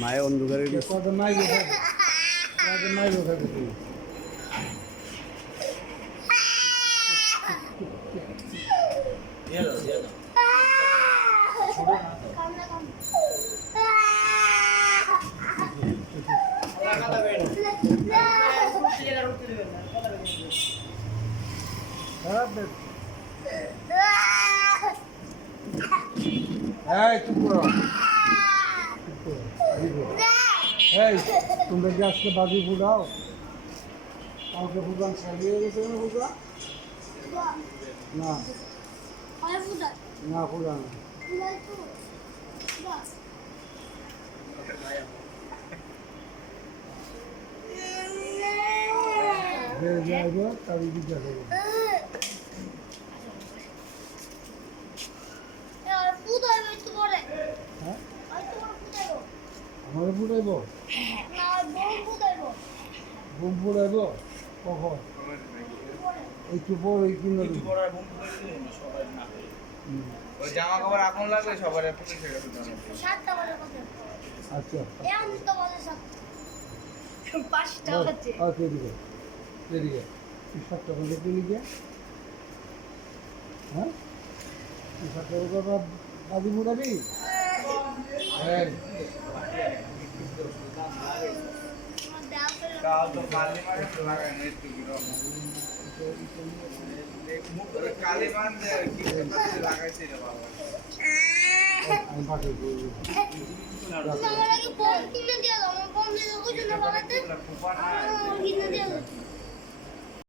মায়ের অন্ধকারে তোমরা যে আজকে বাজি ফুটাও কালকে ফুটান সারিয়ে গেছে না ফুটা না না ফুটা না যাইব তার দিকে যাবো আমাদের ফুটাইব বোম ফুটাইব কখন একটু পর ওই কিনে জামা কাপড় আগুন লাগলে সবার আচ্ছা এদিকে এদিকে 7 টাকা দিয়ে নিয়ে হ্যাঁ 7 টাকা বাজি ফুটাবি লাগাইছে